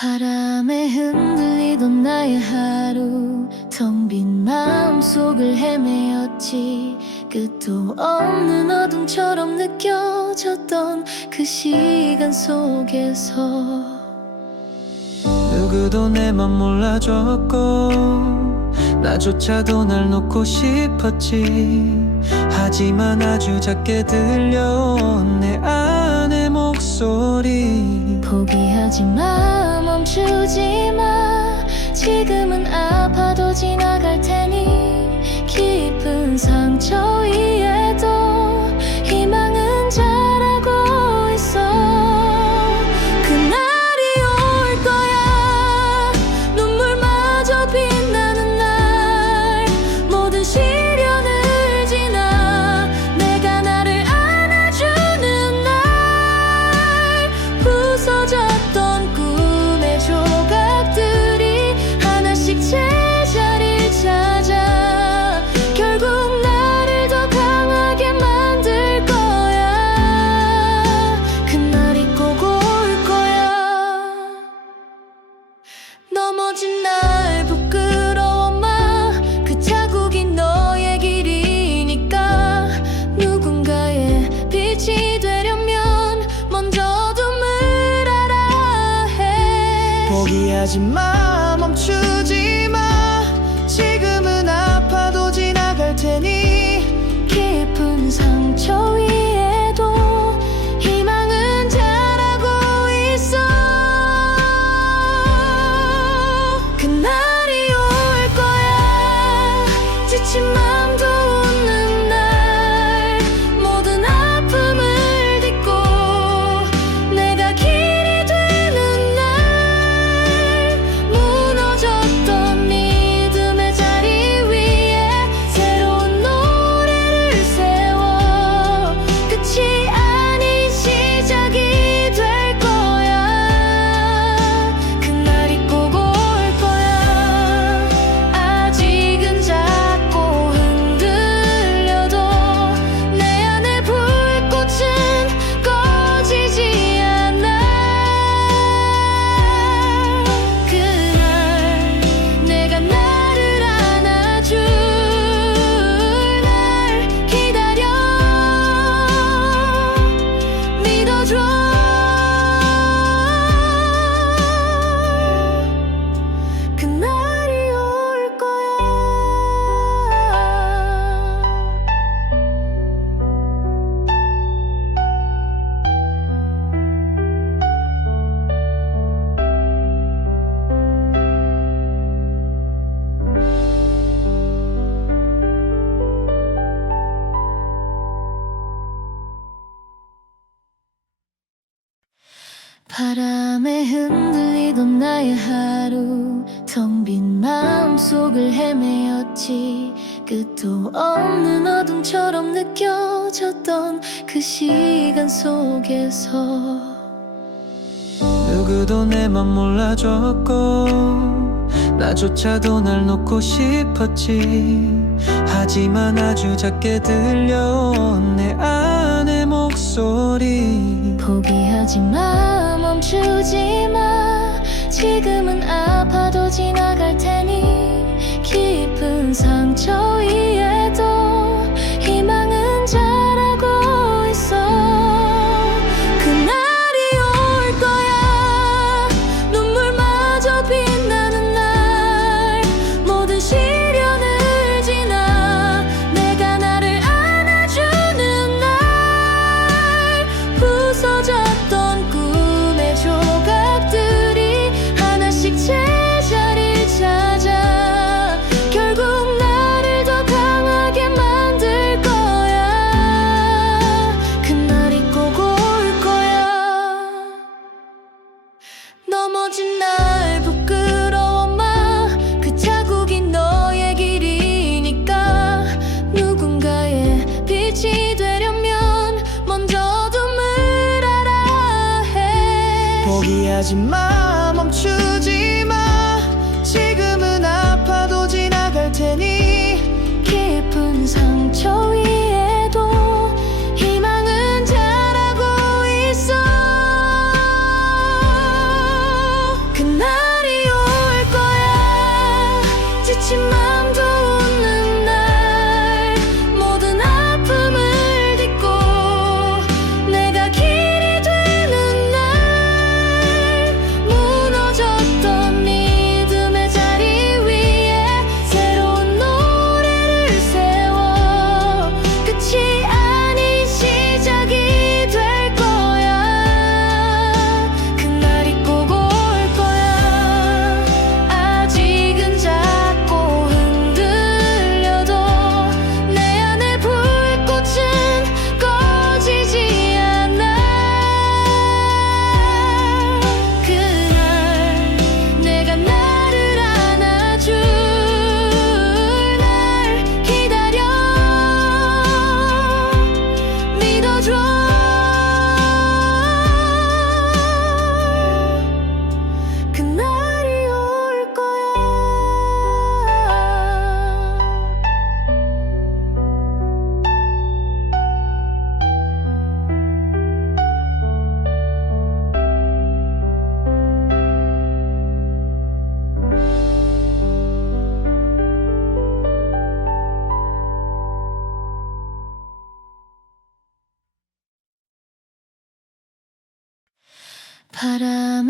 바람에 흔들리던 나의 하루, 텅 빈 마음속을 헤매었지. 끝도 없는 어둠처럼 느껴졌던 그 시간 속에서 누구도 내 맘 몰라줬고 나조차도 날 놓고 싶었지. 하지만 아주 작게 들려온 내 안의 목소리, 포기하지 마, 멈추지 마. 지금은 아파도 지나갈 테니 깊은 상처 위에도 희망은 자라고 있어. 그날이 올 거야, 눈물마저 빛나는 날. 모든 시련을 지나 내가 나를 안아주는 날. 부서졌던 꿈의 조각들이 하나씩 제자리를 찾아 결국 나를 더 강하게 만들 거야. 그날이 꼭 올 거야. 넘어진 날 부끄러워 마. 그 자국이 너의 길이니까. 누군가의 빛이 되려면 먼저 어둠을 알아야 해. 포기하지 마, 멈추지 마. 지금은 아파도 지나갈 테니 깊은 상처 위에도 희망은 자라고 있어. 그날이 올 거야, 지친 맘도 웃는 날. 모든 아픔을 딛고 내가 길이 되는 날. 무너졌던 믿음의 자리 위에 새로운 노래를 세워. 끝이 아닌 시작이 될 거야. 그날이 꼭 올 거야. 아직은 작고 흔들려도 내 안의 불꽃은 꺼지지 않아. 그날 내가 나를 안아줄 날 기다려. 믿어줘. 그날이 올 거야. 바람에 흔들리던 나의 하루, 텅 빈 마음속을 헤매었지. 끝도 없는 어둠처럼 느껴졌던 그 시간 속에서 누구도 내 맘 몰라줬고 나조차도 날 놓고 싶었지. 하지만 아주 작게 들려온 내 안의 목소리, 포기하지 마, 멈추지 마. 지금은 아파도 지나갈 테니 깊은 상처 위에도 희망은 자라고 있어. 그날이 올 거야, 눈물마저 빛나는 날. 모든 시련을 지나 내가 나를 안아주는 날. 부서졌던 꿈의 조각들이 하나씩 제자리를 찾아 결국 나를 더 강하게 만들 거야. 그날이 꼭 올 거야. 넘어진 날 부끄러워 마. 그 자국이 너의 길이니까. 누군가의 빛이 되려면 먼저 어둠을 알아야 해. 포기하지 마, 멈추지 마. 지금은 아파도 지나갈 테니 깊은 상처 위에도 희망은 자라고 있어. 그날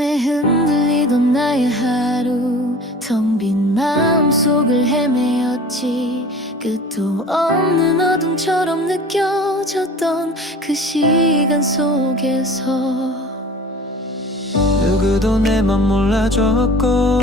바람에 흔들리던 나의 하루, 텅 빈 마음속을 헤매었지. 끝도 없는 어둠처럼 느껴졌던 그 시간 속에서 누구도 내 맘 몰라줬고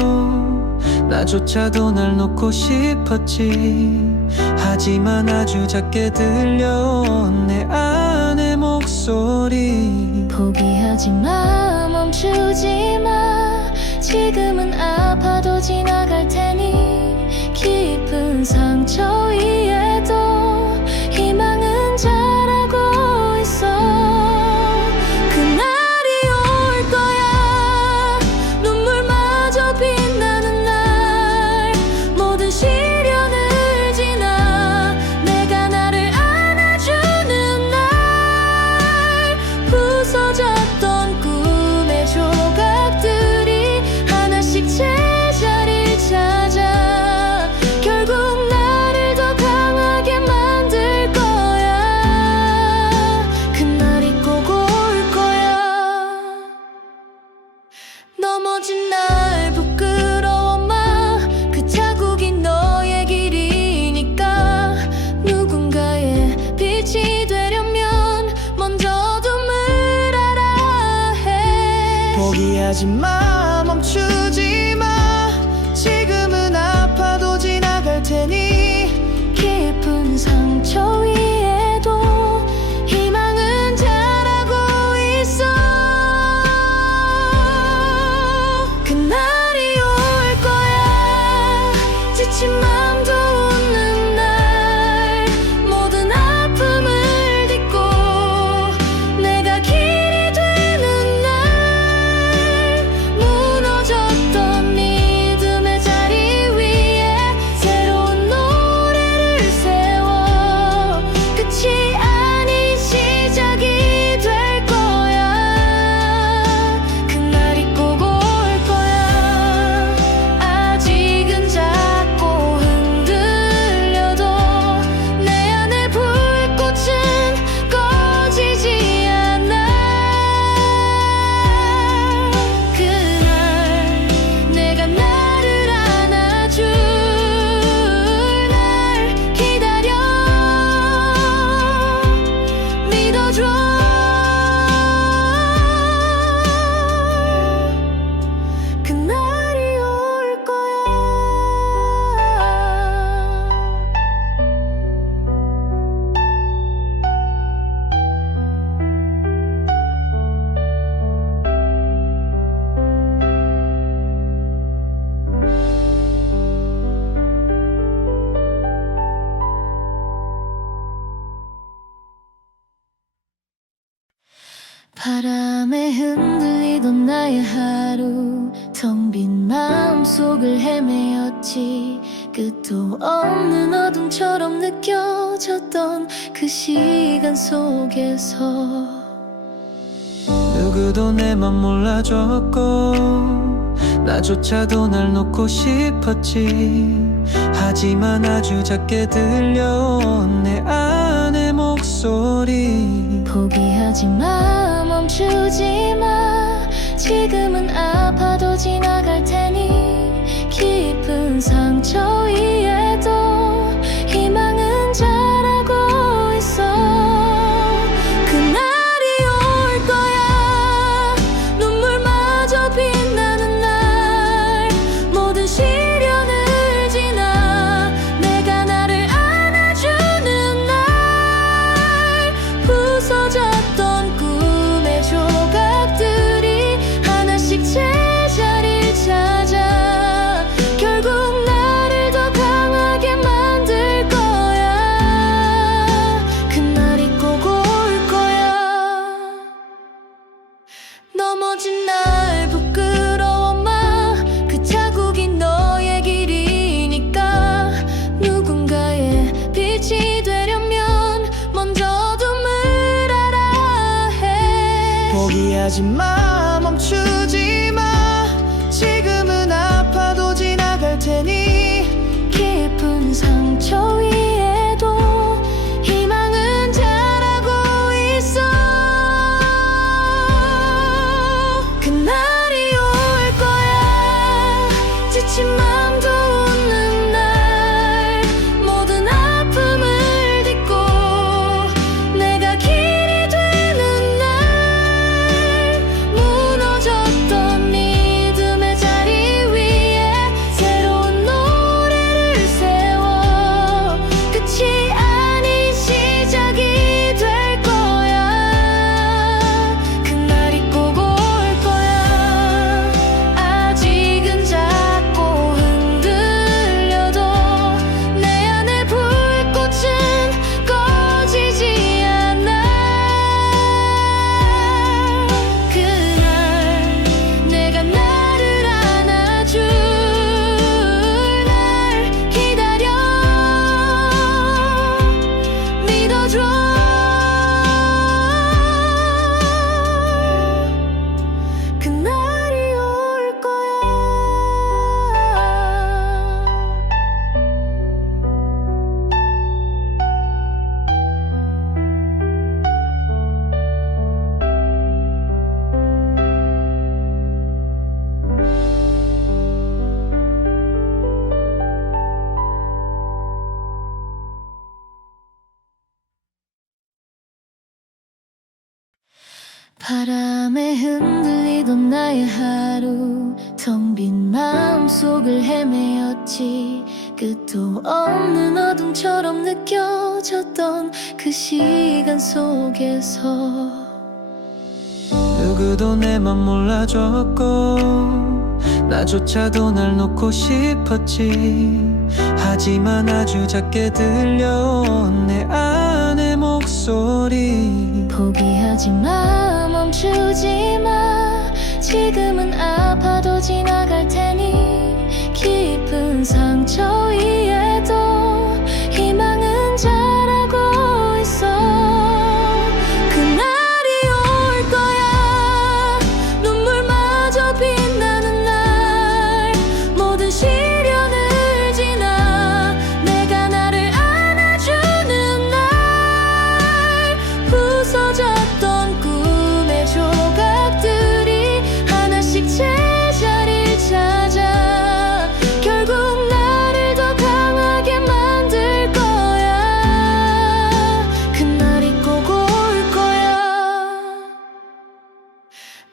나조차도 날 놓고 싶었지. 하지만 아주 작게 들려온 내 안의 목소리, 포기하지 마, 멈추지 마. 지금은 아파도 지나갈 테니 깊은 상처 위에도 희망은 자라고 있어. 그날이 올 거야, 눈물마저 빛나는 날. 모든 시련을 지나 내가 나를 안아주는 날. 부서졌던 꿈의 조각들이 하나씩 제자리를 찾아 결국 나를 더 강하게 만들 거야. 그날이 꼭 올 거야. 넘어진 날 부끄러워 마. 그 자국이 너의 길이니까. 누군가의 빛이 되려면 먼저 어둠을 알아야 해. 포기하지 마, 멈추지 마. 지금은 아파도 지나갈 테니 깊은 상처 위에도 희망은 자라고 있어. 그날이 올 거야, 지친 맘도 웃는 날. 모든 아픔을 딛고 내가 길이 되는 날. 무너졌던 믿음의 자리 위에 새로운 노래를 세워. 끝이 아닌 시작이 될 거야. 그날이 꼭 올 거야. 아직은 작고 흔들려도 내 안의 불꽃은 꺼지지 않아. 그날 내가 나를 안아줄 날 기다려. 믿어줘. 그날이 올 거야. 바람에 흔들리던 나의 하루, 텅 빈 마음속을 헤매었지. 끝도 없는 어둠처럼 느껴졌던 그 시간 속에서 누구도 내 맘 몰라줬고 나조차도 날 놓고 싶었지. 하지만 아주 작게 들려온 내 안의 목소리, 포기하지 마, 멈추지 마. 지금은 아파도 지나갈 테니 깊은 상처 위에도 희망은 자라고 있어. 그날이 올 거야, 눈물마저 빛나는 날. 모든 시련을 지나 내가 나를 안아주는 날. 부서졌던 꿈의 조각들이 하나씩 제자리를 찾아 결국 나를 더 강하게 만들 거야. 그날이 꼭 올 거야. 넘어진 날 부끄러워 마. 그 자국이 너의 길이니까. 누군가의 빛이 되려면 먼저 어둠을 알아야 해. 포기하지 마, 멈추지 마. 지금은 아파도 지나갈 테니 깊은 상처 위에도 희망은 자라고 있어. 그날이 올 바람에 흔들리던 나의 하루 텅 빈 마음속을 헤매었지. 끝도 없는 어둠처럼 느껴졌던 그 시간 속에서 누구도 내 맘 몰라줬고 나조차도 날 놓고 싶었지. 하지만 아주 작게 들려온 내 안의 목소리. 포기하지 마, 멈추지 마. 지금은 아파도 지나갈 테니 깊은 상처 위에도 희망은 자라고 있어. 그날이 올 거야. 눈물마저 빛나는 날. 모든 시련을 지나 내가 나를 안아주는 날. 부서졌던 꿈의 조각들이 하나씩 제자리를 찾아 결국 나를 더 강하게 만들 거야. 그날이 꼭 올 거야.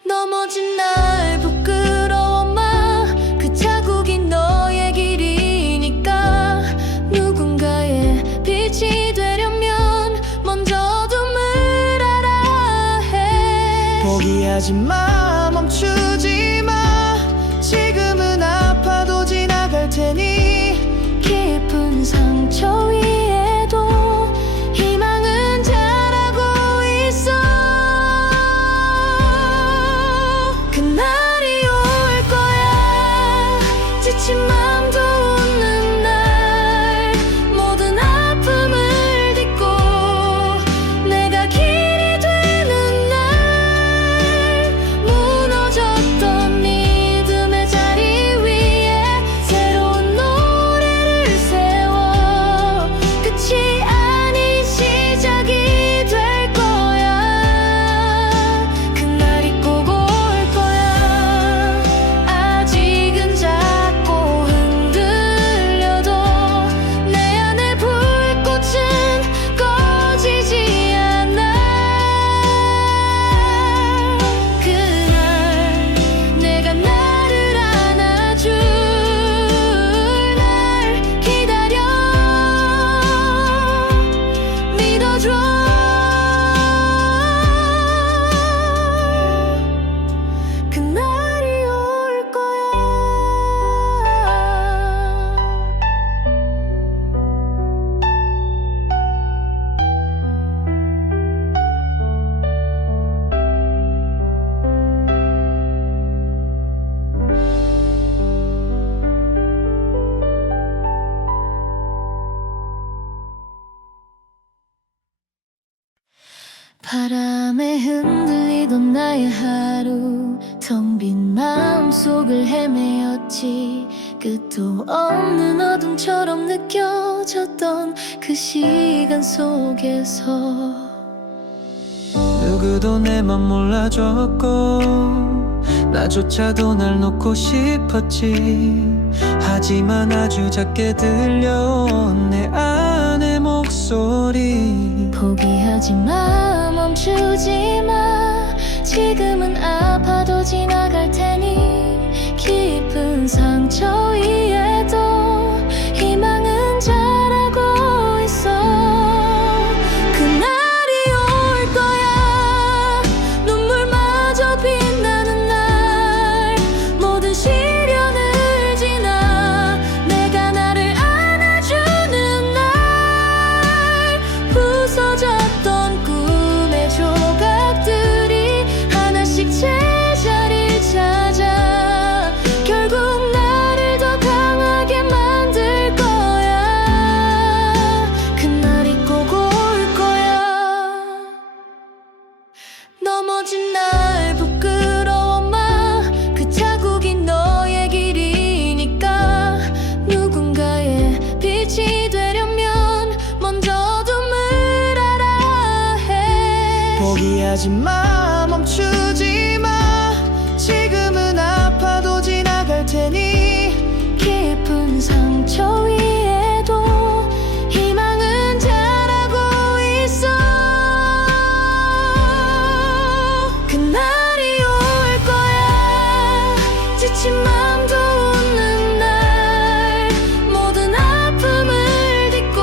넘어진 날 부끄러워 마. 그 자국이 너의 길이니까. 누군가의 빛이 되려면 먼저 어둠을 알아야 해. 포기하지 마, 멈추지 마. 지금은 아파도 지나갈 테니 깊은 상처 위에도 희망은 자라고 있어. 그날이 올 거야. 지친 맘도 웃는 날. 모든 아픔을 딛고 내가 길이 되는 날. 무너졌던 믿음의 자리 위에 새로운 노래를 세워. 끝이 아닌 시작이 될 거야. 그날이 꼭 올 거야. 아직은 작고 흔들려도 내 안의 불꽃은 꺼지지 않아. 그날 내가 나를 안아줄 날 기다려. 믿어줘. 그날이 올 거야. 바람에 흔들리던 나의 하루 텅 빈 마음속을 헤매었지. 끝도 없는 어둠처럼 느껴졌던 그 시간 속에서 누구도 내 맘 몰라줬고 나조차도 날 놓고 싶었지. 하지만 아주 작게 들려온 내 안의 목소리. 포기하지 마, 멈추지 마. 지금은 아파도 지나갈 테니 깊은 상처 위에도 희망은 자라고 있어. 그날이 올 거야. 눈물마저 빛나는 날. 모든 시련을 지나 내가 나를 안아주는 날. 부서졌던 꿈의 조각들이 하나씩 제자리를 찾아 결국 나를 더 강하게 만들 거야. 그날이 꼭 올 거야. 넘어진 날 부끄러워 마. 그 자국이 너의 길이니까. 누군가의 빛이 되려면 먼저 어둠을 알아야 해. 포기하지 마, 멈추지 마. 지금은 아파도 지나갈 테니 깊은 상처 위에도 희망은 자라고 있어. 그날이 맘도 웃는 날 모든 아픔을 딛고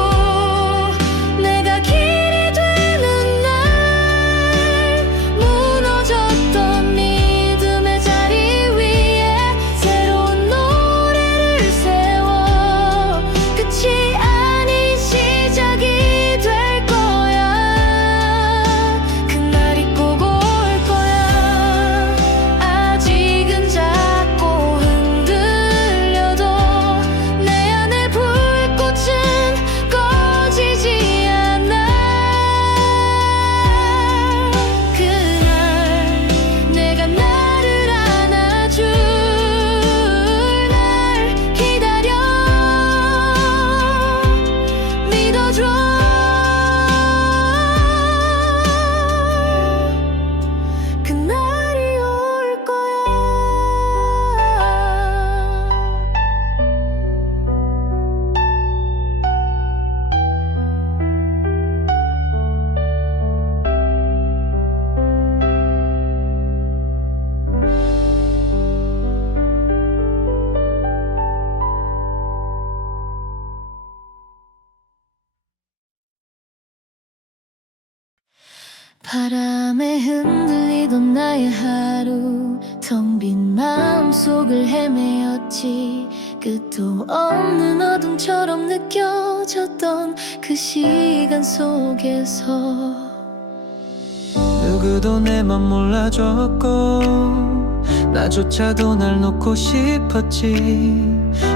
내가 길이 되는 날 무너졌던 믿음의 자리 위에 새로운 노래를 세워 끝이 아닌 시작이 될 거야. 그날이 꼭 올 거야. 아직은 작고 흔들려도 내 안의 불꽃은 꺼지지 않아. 그날 내가 나를 안아줄 날 기다려 믿어줘. 그날이 올 거야. 바람에 흔들리던 나의 하루 텅 빈 마음속을 헤매었지. 끝도 없는 어둠처럼 느껴졌던 그 시간 속에서 누구도 내 맘 몰라줬고 나조차도 날 놓고 싶었지.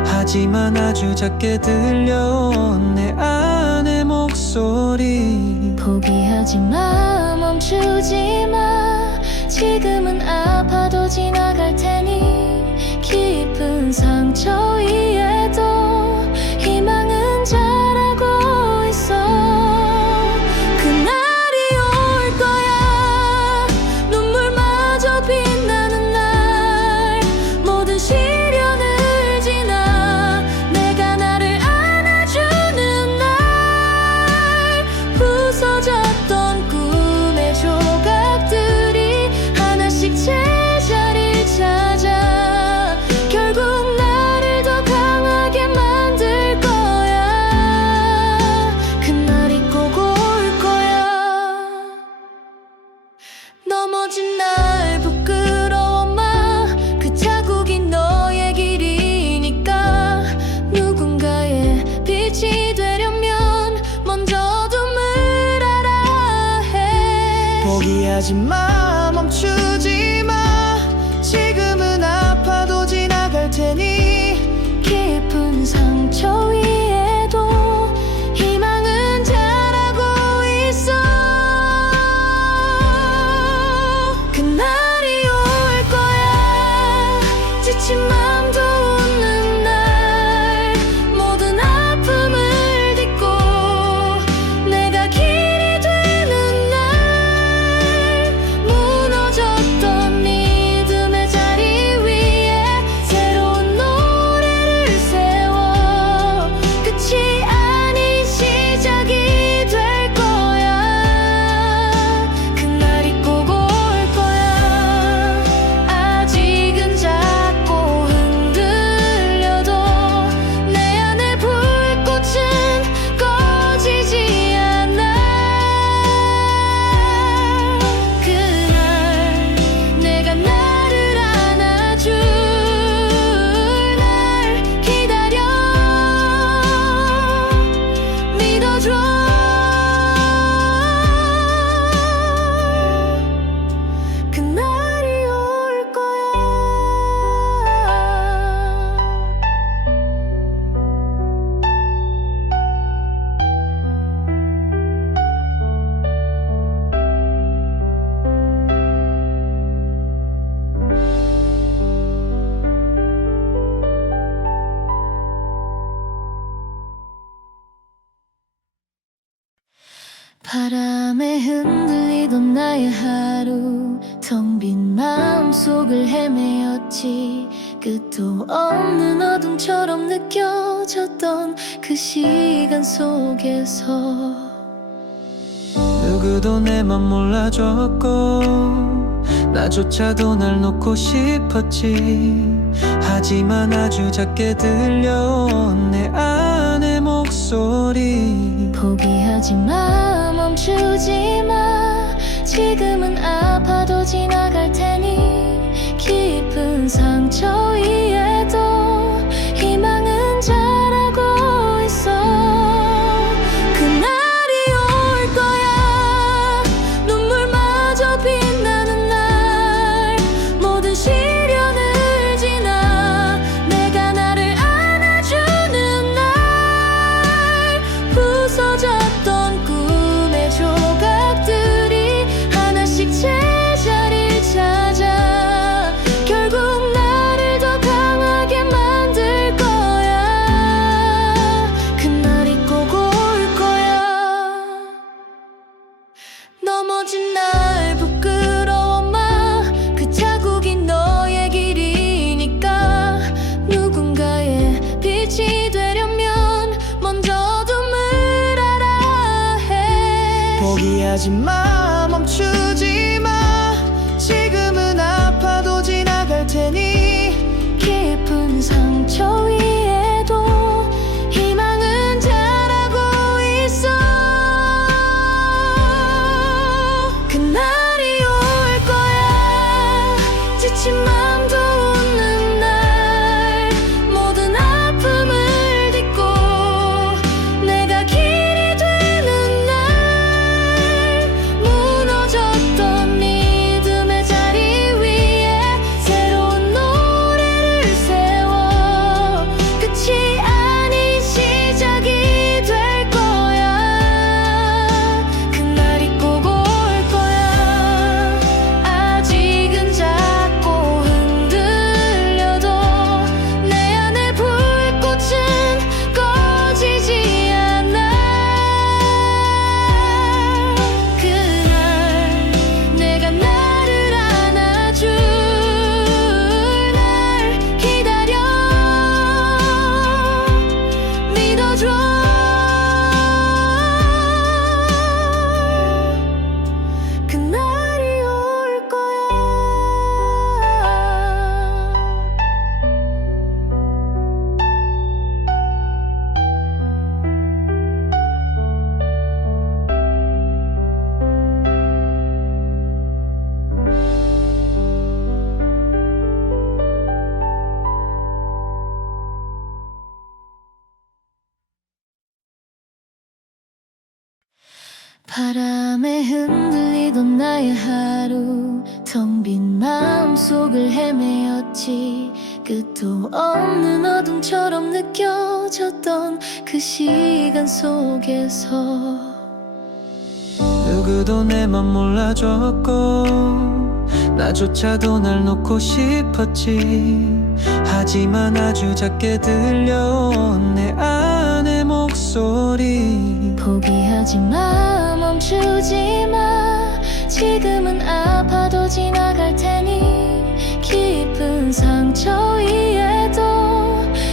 하지만 아주 작게 들려온 내 안의 목소리. 포기하지 마, 멈추지 마. 지금은 아파도 지나갈 테니 깊은 상처 위에도 희망은 자라고 있어. 그날이 올 거야. 눈물마저 빛나는 날 모든 시련을 지나 내가 나를 안아주는 날 부서졌던 꿈의 조각들이 하나씩 제자리를 찾아 결국 나를 더 강하게 만들 거야. 그날이 꼭 올 거야. 넘어진 날 부끄러워 마. 그 자국이 너의 길이니까. 누군가의 빛이 되려면 먼저 어둠을 알아야 해. 포기하지 마, 멈추지 마. 지금은 아파도 지나갈 테니 깊은 상처 위에도 희망은 자라고 있어. 그날이 올 거야. 지친 맘도 웃는 날 모든 아픔을 딛고 내가 길이 되는 날 무너졌던 믿음의 자리 위에 새로운 노래를 세워 끝이 아닌 시작이 될 거야. 그날이 꼭 올 거야. 아직은 작고 흔들려도 내 안의 불꽃은 꺼지지 않아. 그날 내가 나를 안아줄 날 기다려 믿어줘. 그날이 올 거야. 바람에 흔들리던 나의 하루 텅 빈 마음속을 헤매었지. 끝도 없는 어둠처럼 느껴졌던 그 시간 속에서 누구도 내 맘 몰라줬고 나조차도 날 놓고 싶었지. 하지만 아주 작게 들려온 내 안의 목소리. 포기하지 마, 멈추지 마. 지금은 아파도 지나갈 테니 깊은 상처 위에도 희망은 자라고 있어. 그날이 올 거야. 눈물마저 빛나는 날. 모든 시련을 지나 내가 나를 안아주는 날. 부서졌던 꿈의 조각들이 하나씩 제자리를 찾아 결국 나를 더 강하게 만들 거야. 그날이 꼭 올 거야. 넘어진 날 부끄러워 마. 그 자국이 너의 길이니까. 누군가의 빛이 되려면 먼저 눈물 알아 해. 포기하지 마, 멈추지 마. 지금은 아파도 지나갈 테니 깊은 상처 위에도 희망은 자라고 있어. 그날이 올 거야. 지친 맘도 웃는 날. 모든 아픔을 딛고 내가 길이 되는 날. 무너졌던 믿음의 자리 위에 새로운 노래를 세워. 끝이 아닌 시작이 될 거야. 그날이 꼭 올 거야. 아직은 작고 흔들려도 내 안의 불꽃은 꺼지지 않아. 그날 내가 나를 안아줄 날 기다려. 믿어줘. 그날이 올 거야. 바람에 흔들리던 나의 하루. 텅 빈 마음속을 헤매었지. 끝도 없는 어둠처럼 느껴졌던 그 시간 속에서 누구도 내 맘 몰라줬고 나조차도 날 놓고 싶었지. 하지만 아주 작게 들려온 내 안의 목소리. 포기하지 마, 멈추지 마. 지금은 아파도 지나갈 테니 깊은 상처 위에도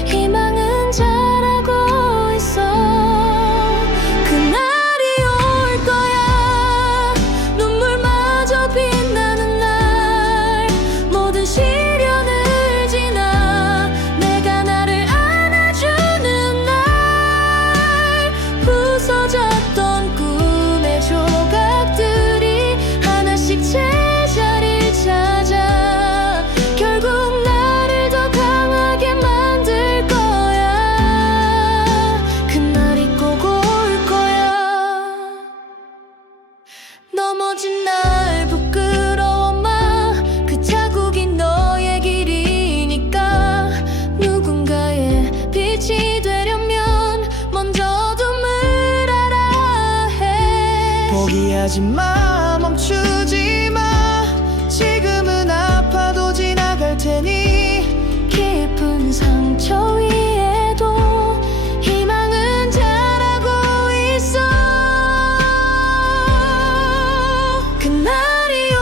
희망은 자라고 있어. 그날이 올 거야. 눈물마저 빛나는 날. 모든 시련을 지나 내가 나를 안아주는 날. 부서졌던 꿈의 조각들이 하나씩 제자리를 찾아 결국 나를 더 강하게 만들 거야. 그날이 꼭 올 거야. 넘어진 날 부끄러워 마. 그 자국이 너의 길이니까. 누군가의 빛이 되려면 먼저 눈물 알아 해. 포기하지 마, 멈추지 마. 지금은 아파도 지나갈 테니 깊은 상처 위에도 희망은 자라고 있어. 그날이 올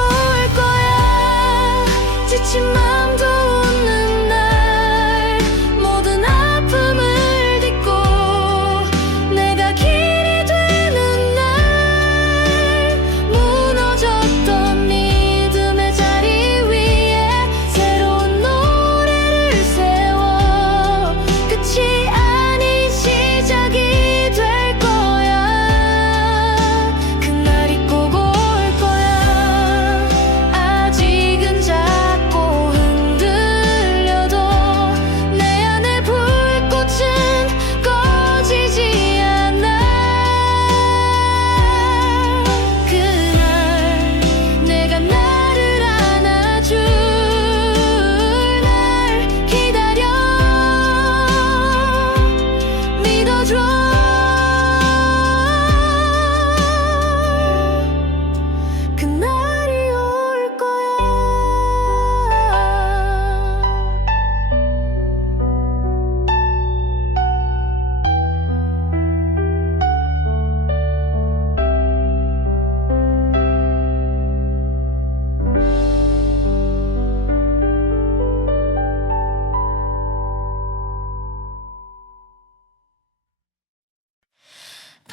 거야. 지친 맘도 웃는 날. 모든 아픔을 딛고 내가 길이 되는 날.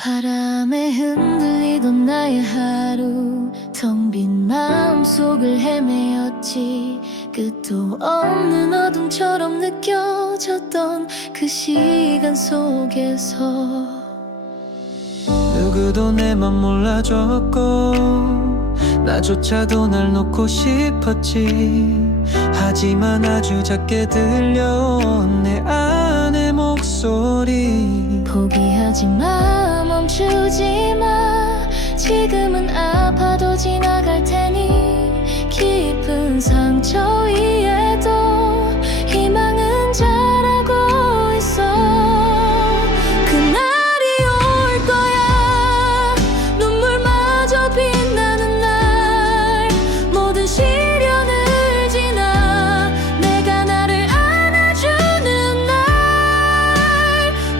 바람에 흔들리던 나의 하루, 텅 빈 마음속을 헤매었지. 끝도 없는 어둠처럼 느껴졌던 그 시간 속에서 누구도 내 맘 몰라줬고 나조차도 날 놓고 싶었지. 하지만 아주 작게 들려온 내 안의 목소리, 포기하지 마, 멈추지 마. 지금은 아파도 지나갈 테니 깊은 상처 위에도 희망은 자라고 있어. 그날이 올 거야, 눈물마저 빛나는 날. 모든 시련을 지나 내가 나를 안아주는 날.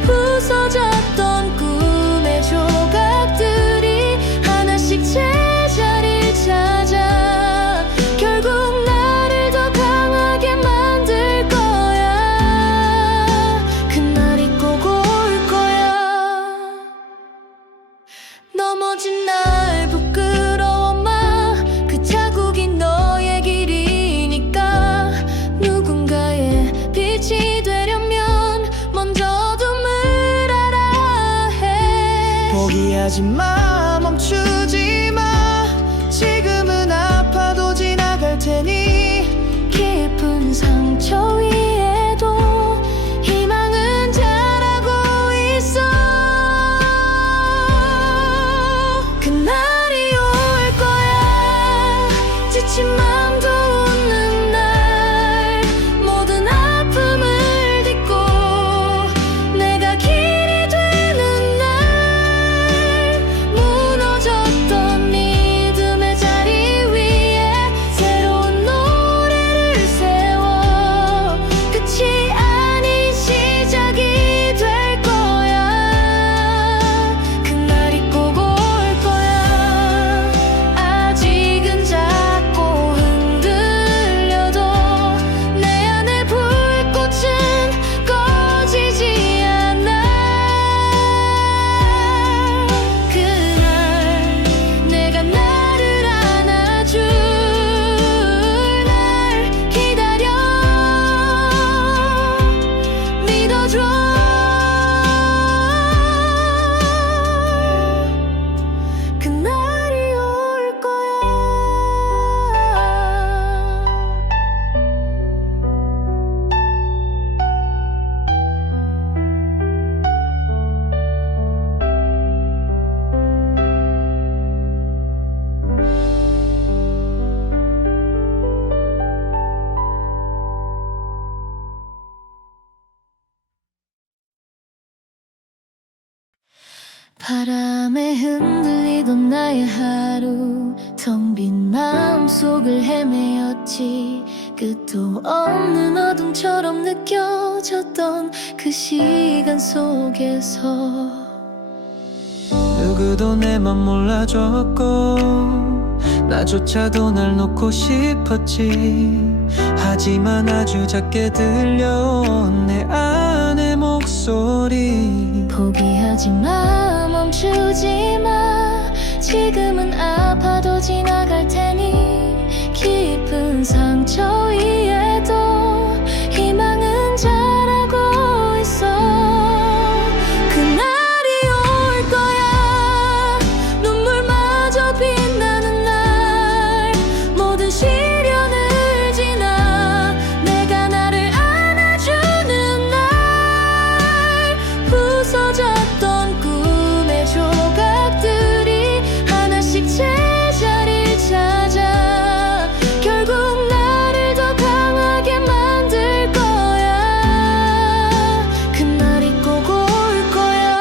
부서졌던 꿈의 조각들이 하나씩 제자리를 찾아 결국 나를 더 강하게 만들 거야. 그날이 꼭 올 거야. 넘어진 날 부끄러워 마. 그 자국이 너의 길이니까. 누군가의 빛이 되려면 먼저 어둠을 알아야 해. 포기하지 마, 멈추지 마. 지금은 아파도 지나갈 테니 깊은 상처 위에도 희망은 자라고 있어. 그날이 올 거야, 지친 맘도 웃는 날. 모든 아픔을 딛고 내가 길이 되는 날. 무너졌던 믿음의 자리 위에 새로운 노래를 세워. 끝이 아닌 시작이 될 거야. 그날이 꼭 올 거야. 아직은 작고 흔들려도 내 안의 불꽃은 꺼지지 않아. 그날 내가 나를 안아줄 날 기다려. 믿어줘. 그날이 올 거야. 바람에 흔들리던 나의 하루, 텅 빈 마음속을 헤매었지. 끝도 없는 어둠처럼 느껴졌던 그 시간 속에서 누구도 내 맘 몰라줬고 나조차도 날 놓고 싶었지. 하지만 아주 작게 들려온 내 안의 목소리, 포기하지 마, 멈추지 마. 지금은 아파도 지나갈 테니 깊은 상처 위에도 희망은 자라고 있어. 그날이 올 거야, 눈물마저 빛나는 날. 모든 시련을 지나 내가 나를 안아주는 날. 부서졌던 꿈의 조각들이 하나씩 제자리를 찾아 결국 나를 더 강하게 만들 거야. 그날이 꼭 올 거야.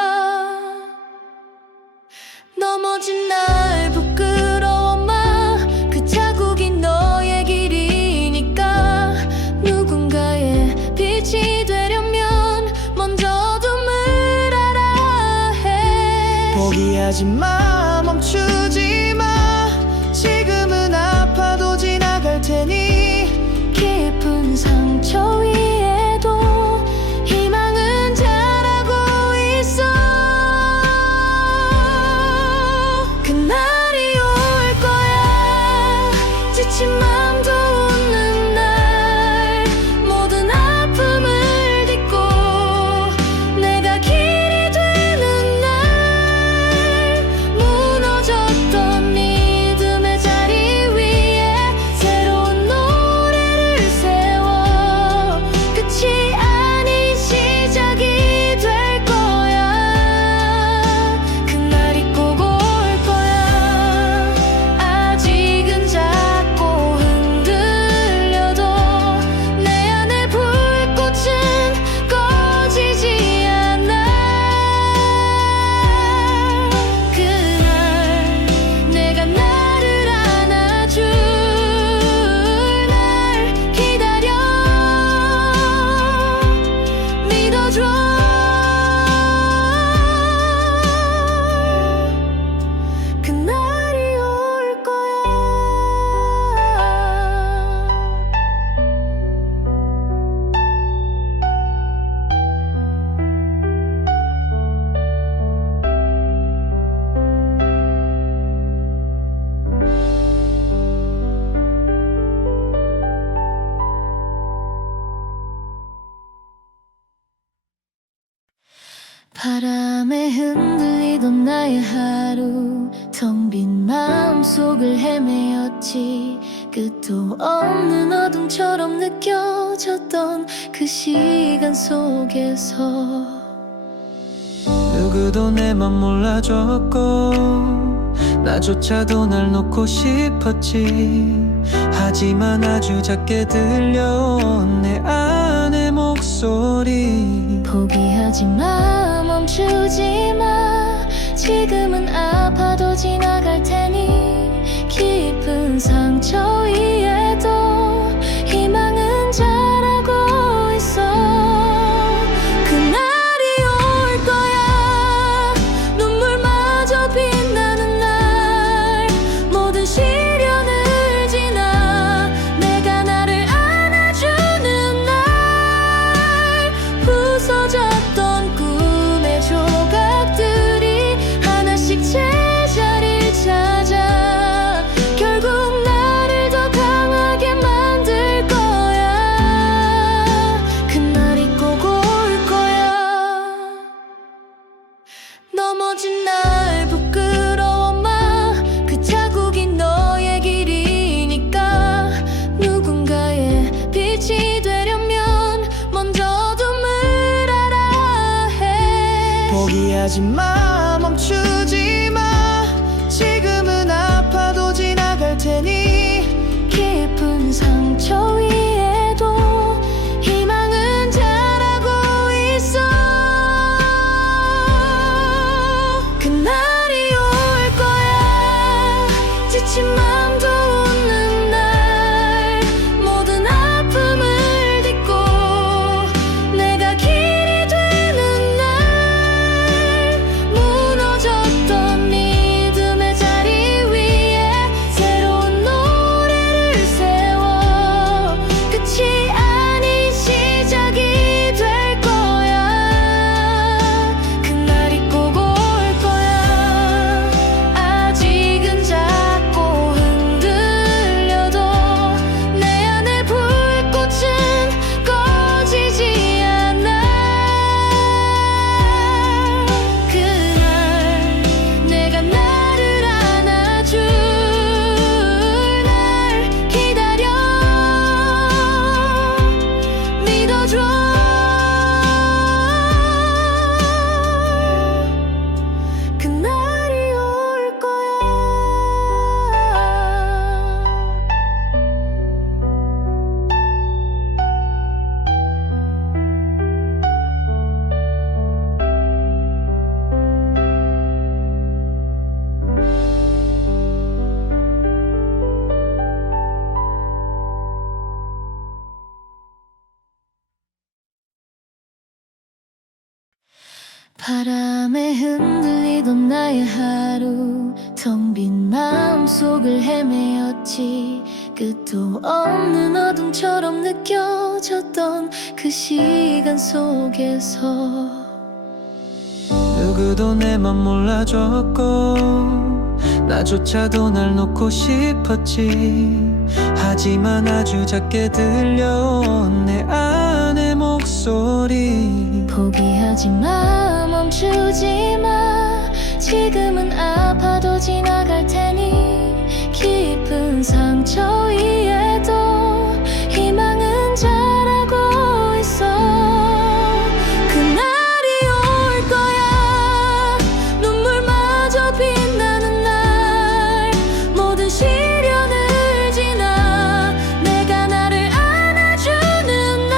넘어진 날 부끄러워 마. 그 자국이 너의 길이니까. 누군가의 빛이 되려면 먼저 어둠을 알아야 해. 포기하지 마, 멈추지 마. 지금은 아파도 지나갈 테니 깊은 상처 위에도 희망은 자라고 있어. 바람에 흔들리던 나의 하루, 텅 빈 마음속을 헤매었지. 끝도 없는 어둠처럼 느껴졌던 그 시간 속에서 누구도 내 맘 몰라줬고 나조차도 날 놓고 싶었지. 하지만 아주 작게 들려온 내 안의 목소리, 포기하지 마, 멈추지 마. 지금은 아파도 지나갈 테니 깊은 상처 위에도 희망은 자라고 있어. 그날이 올 거야, 눈물마저 빛나는 날. 모든 시련을 지나 내가 나를 안아주는 날. 부서졌던 꿈의 조각들이 하나씩 제자리를 찾아 결국 나를 더 강하게 만들 거야. 그날이 꼭 올 거야. 넘어진 날 부끄러워 마. 그 자국이 너의 길이니까. 누군가의 빛이 되려면 먼저 어둠을 알아야 해. 포기하지 마, 멈추지 마. 지금은 아파도 지나갈 테니 깊은 상처 위에도 희망은 자라고 있어. 그날이 올 거야, 지친 맘도 웃는 날. 모든 아픔을 딛고 내가 길이 되는 날. 무너졌던 믿음의 자리 위에 새로운 노래를 세워. 끝이 아닌 시작이 될 거야. 그날이 꼭 올 거야. 아직은 작고 흔들려도 내 안의 불꽃은 꺼지지 않아. 그날 내가 나를 안아줄 날 기다려. 믿어줘. 그날이 올 거야. 바람에 흔들리던 나의 하루, 텅 빈 마음속을 헤매었지. 끝도 없는 어둠처럼 느껴졌던 그 시간 속에서 누구도 내 맘 몰라줬고 나조차도 날 놓고 싶었지. 하지만 아주 작게 들려온 내 안의 목소리, 포기하지 마, 멈추지 마. 지금은 아파도 지나갈 테니 깊은 상처 위에도 희망은 자라고 있어. 그날이 올 거야, 눈물마저 빛나는 날. 모든 시련을 지나 내가 나를 안아주는 날.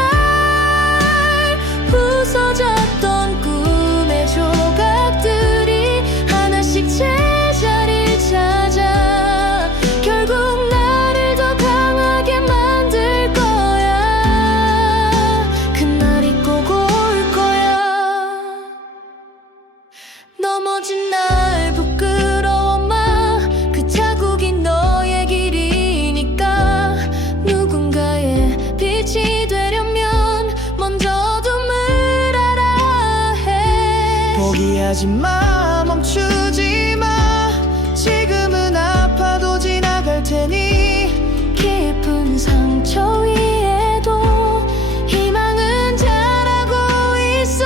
부서졌던 꿈의 조각들이 하나씩 제자리를 찾아 결국 나를 더 강하게 만들 거야. 그날이 꼭 올 거야. 넘어진 날 부끄러워 마. 그 자국이 너의 길이니까. 누군가의 빛이 되려면 먼저 어둠을 알아야 해. 포기하지 마, 멈추지 마. 지금은 아파도 지나갈 테니 깊은 상처 위에도 희망은 자라고 있어.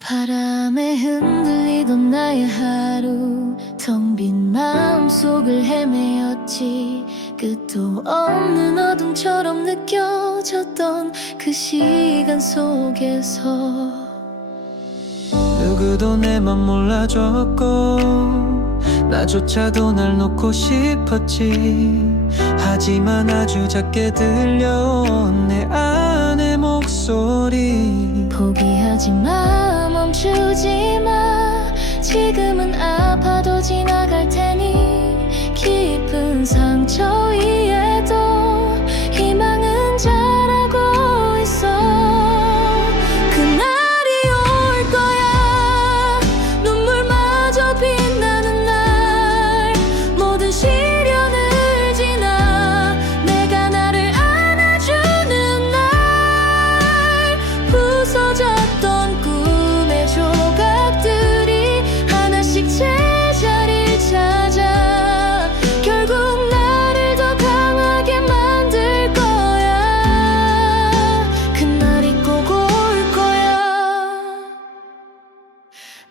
바람에 흔들리던 나의 하루, 텅 빈 마음속을 헤매었지. 끝도 없는 어둠처럼 느껴졌던 그 시간 속에서 누구도 내 맘 몰라줬고 나조차도 날 놓고 싶었지. 하지만 아주 작게 들려온 내 안의 목소리, 포기하지 마, 멈추지 마. 지금은 아파도 지나갈 테니 깊은 상처 위에도 희망은 자라고 있어. 그날이 올 거야, 눈물마저 빛나는 날. 모든 시련을 지나 내가 나를 안아주는 날. 부서졌던 꿈의 조각들이 하나씩 제자리를 찾아 결국 나를 더 강하게 만들 거야. 그날이 꼭 올 거야.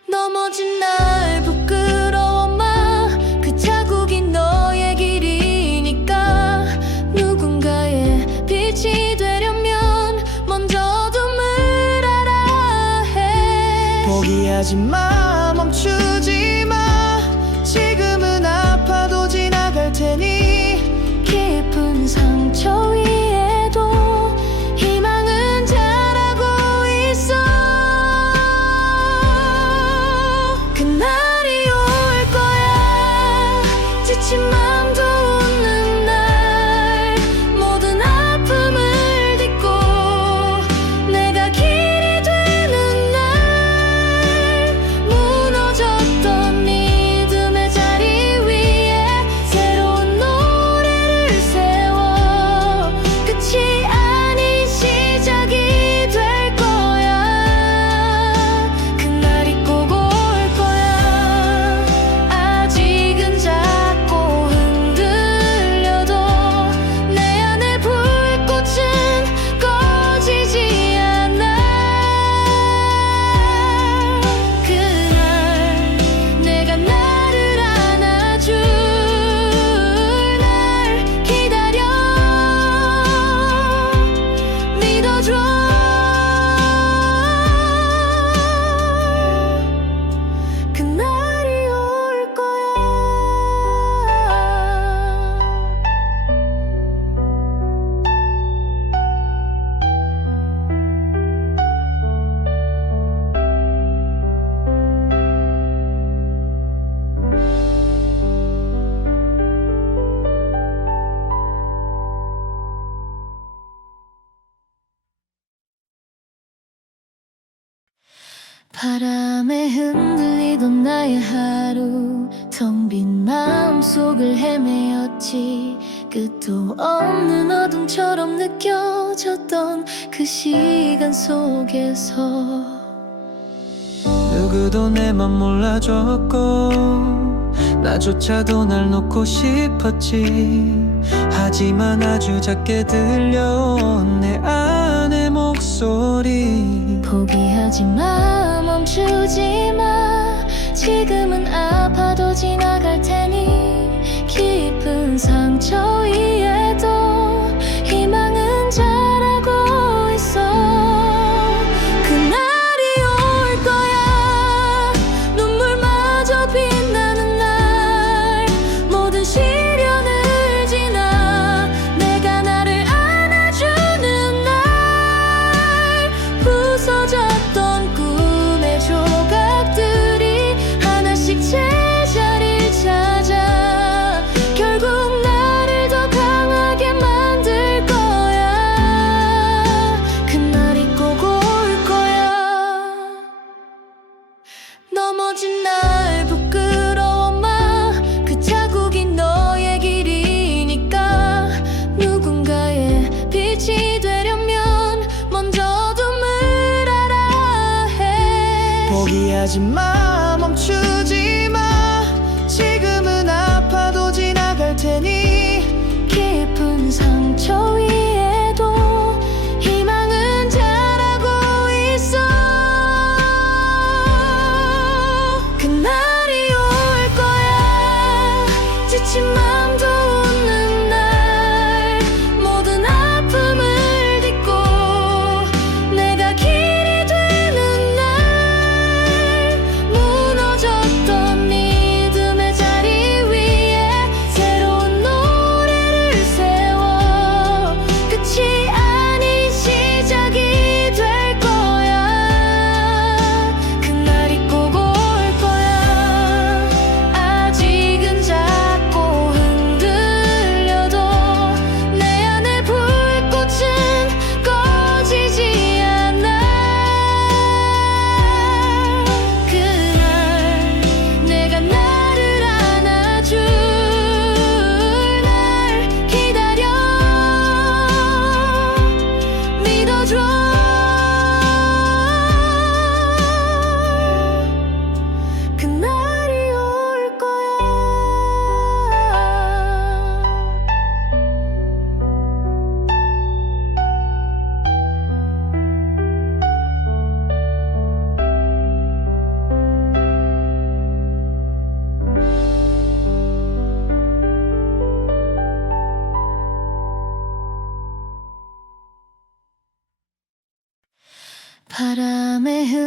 넘어진 날 부끄러워 마. 그 자국이 너의 길이니까. 누군가의 빛이 되려면 먼저 어둠을 알아야 해. 포기하지 마, 멈추지 마. 지금은 아파도 지나갈 테니 깊은 상처 위에도 희망은 자라고 있어. 그날이 올 거야, 지친 맘도 웃는 날. 모든 아픔을 딛고 내가 길이 되는 날. 무너졌던 믿음의 자리 위에 새로운 노래를 세워. 끝이 아닌 시작이 될 거야. 그날이 꼭 올 거야. 아직은 작고 흔들려도 내 안의 불꽃은 꺼지지 않아. 그날 내가 나를 안아줄 날 기다려. 믿어줘. 그날이 올 거야. 바람에 흔들리던 나의 하루, 텅 빈 마음속을 헤매었지. 끝도 없는 어둠처럼 느껴졌던 그 시간 속에서 누구도 내 맘 몰라줬고 나조차도 날 놓고 싶었지. 하지만 아주 작게 들려온 내 안의 목소리, 포기하지 마, 멈추지 마. 지금은 아파도 지나갈 테니 깊은 상처 위에도 희망은 자라고 있어. 그날이 올 거야, 눈물마저 빛나는 날. 모든 시련을 지나 내가 나를 안아주는 날. 부서졌던 꿈의 조각들이 하나씩 제자리를 찾아 결국 나를 더 강하게 만들 거야. 그날이 꼭 올 거야. 넘어진 날 부끄러워 마. 그 자국이 너의 길이니까. 누군가의 빛이 되려면 먼저 어둠을 알아야 해. 포기하지 마, 멈추지 마. 지금은 아파도 지나갈 테니 깊은 상처 위에도 희망은 자라고 있어.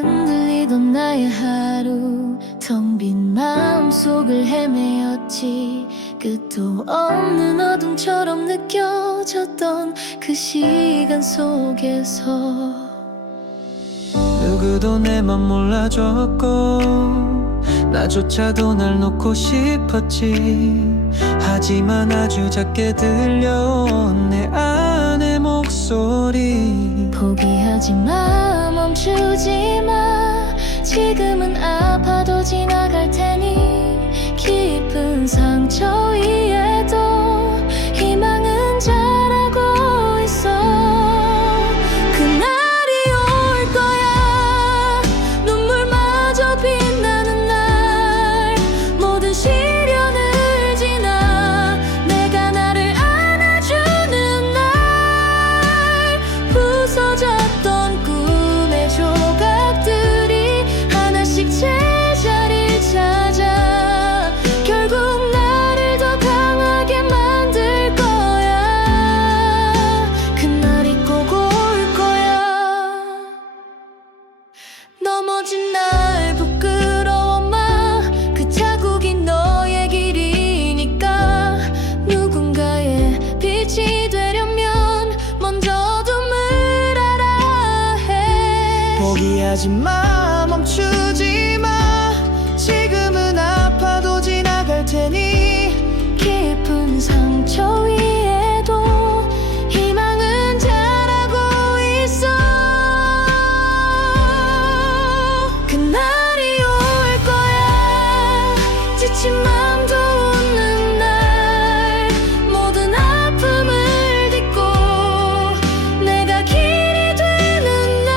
흔들리던 나의 하루 텅 빈 마음속을 헤매었지 끝도 없는 어둠처럼 느껴졌던 그 시간 속에서 누구도 내 맘 몰라줬고 나조차도 날 놓고 싶었지 하지만 아주 작게 들려온 내 안의 목소리 포기하지 마 멈추지 마 지금은 아파도 지나갈 테니 깊은 상처 위에도 희망은 자라고 있어 그날이 올 거야 눈물마저 빛나는 날 모든 시련을 지나 내가 나를 안아주는 날 부서졌던 꿈의 조각들이 하나씩 제자리를 찾아 결국 나를 더 강하게 만들 거야 그날이 꼭 올 거야 넘어진 날 부끄러워 마 그 자국이 너의 길이니까 누군가의 빛이 되려면 먼저 어둠을 알아야 해 포기하지 마 멈추지 마 지금은 아파도 지나갈 테니 깊은 상처 위에도 희망은 자라고 있어 그날이 올 거야 지친 맘도 웃는 날 모든 아픔을 딛고 내가 길이 되는 날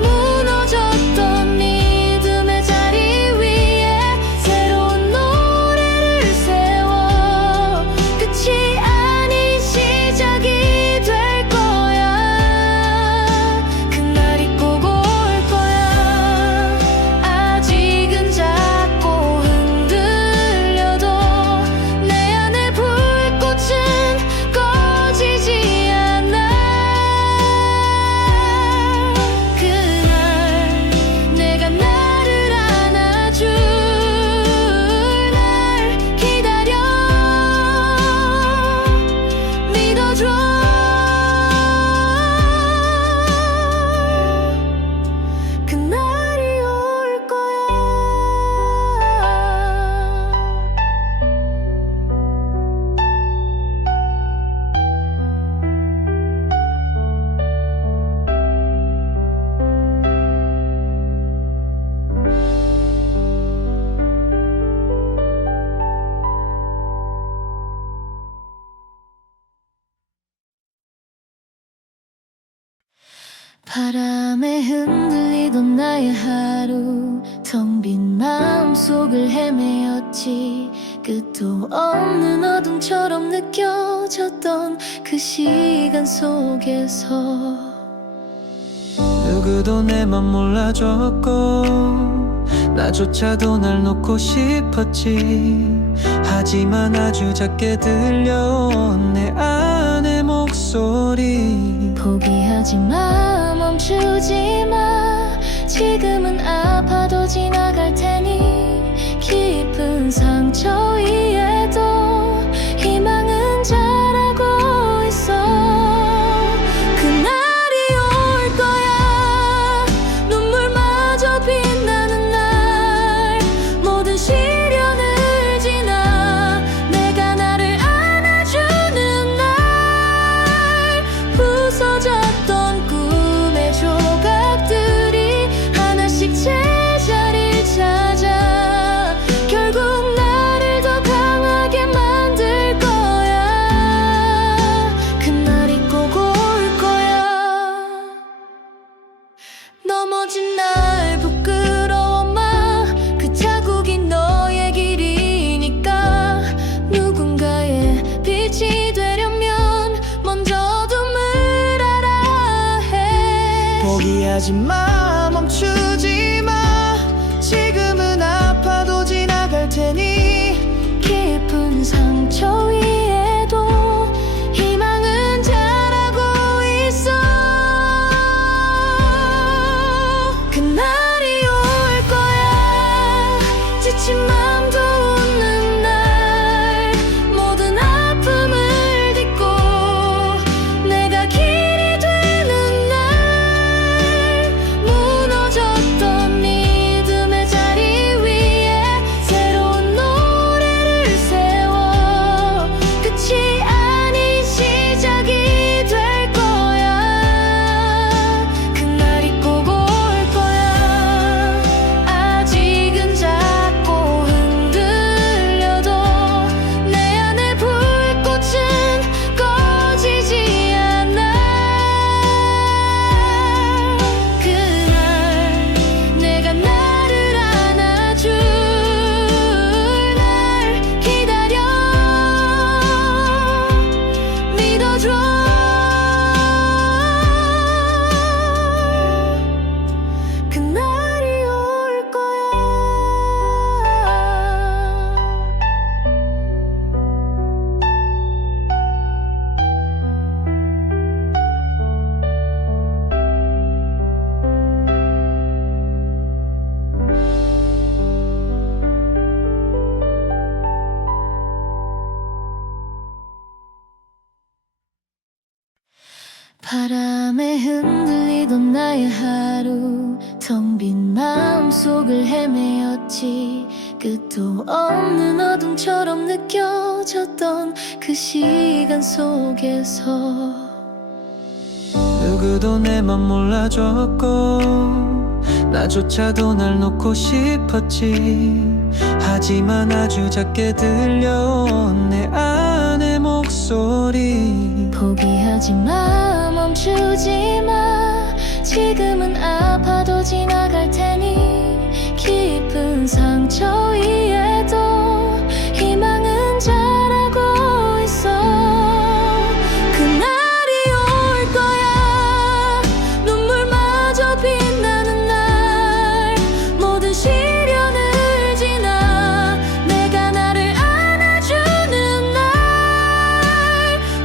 무너졌던 믿음의 자리 위에 새로운 노래를 세워 끝이 아닌 시작이 될 거야 그날이 꼭 올 거야 아직은 작고 흔들려도 내 안의 불꽃은 꺼지지 않아 그날 내가 나를 안아줄 날 기다려 믿어줘 그날이 올 거야 바람에 흔들리던 나의 하루 텅 빈 마음속을 헤매었지 끝도 없는 어둠처럼 느껴졌던 그 시간 속에서 누구도 내 맘 몰라줬고 나조차도 날 놓고 싶었지 하지만 아주 작게 들려온 내 안의 목소리 포기하지 마 멈추지 마 지금은 아파도 지나갈 테니 깊은 상처 위에도 희망은 자라고 있어 그날이 올 거야 눈물마저 빛나는 날 모든 시련을 지나 내가 나를 안아주는 날 부서졌던 꿈의 조각들이 하나씩 제자리를 찾아 결국 나를 더 강하게 만들 거야 그날이 꼭 올 거야 넘어진 날 부끄러워 마 그 자국이 너의 길이니까 누군가의 빛이 되려면 먼저 어둠을 알아야 해 포기하지 마 멈추지 마 지금은 아파도 지나갈 테니 깊은 상처 위에도 희망은 자라고 있어 그날이 올 거야. 지친 맘도 웃는 날, 모든 아픔을 딛고 내가 길이 되는 날, 무너졌던 믿음의 자리 위에 새로운 노래를 세워 끝이 아닌 시작이 될 거야. 그날이 꼭 올 거야. 아직은 작고 흔들려도 내 안의 불꽃은 꺼지지 않아. 그날 내가 나를 안아줄 날 기다려. 믿어줘. 그날이 올 거야. 바람에 흔들리던 나의 하루, 텅 빈 마음속을 헤매었지. 끝도 없는 어둠처럼 느껴졌던 그 시간 속에서 누구도 내 맘 몰라줬고 나조차도 날 놓고 싶었지. 하지만 아주 작게 들려온 내 안의 목소리. 포기하지 마, 멈추지 마. 지금은 아파도 지나갈 테니 깊은 상처 위에도 희망은 자라고 있어. 그날이 올 거야. 눈물마저 빛나는 날, 모든 시련을 지나 내가 나를 안아주는 날,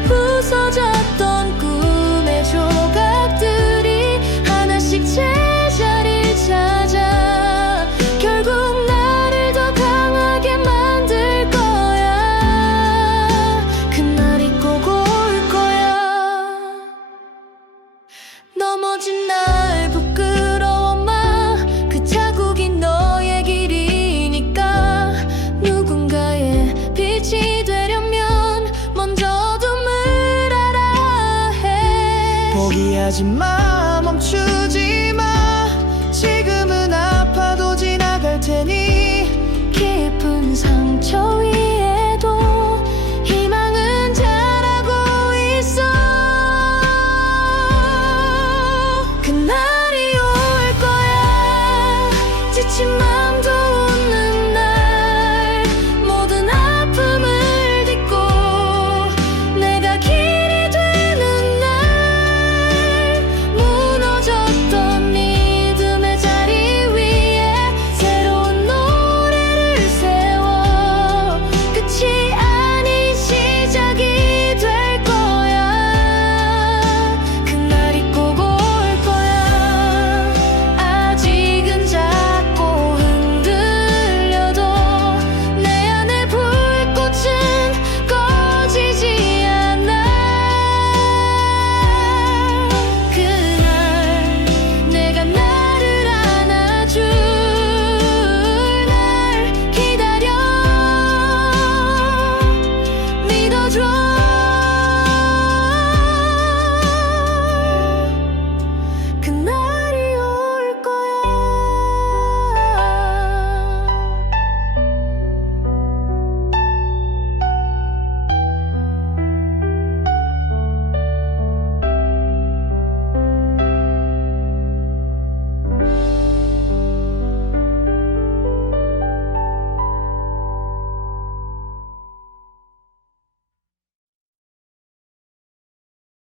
부서졌던 꿈의 조각들이 하나씩 제자리를 찾아 결국 나를 더 강하게 만들 거야. 그날이 꼭 올 거야. 넘어진 날 부끄러워 마. 그 자국이 너의 길이니까. 누군가의 빛이 되려면 먼저 어둠을 알아야 해. 포기하지 마,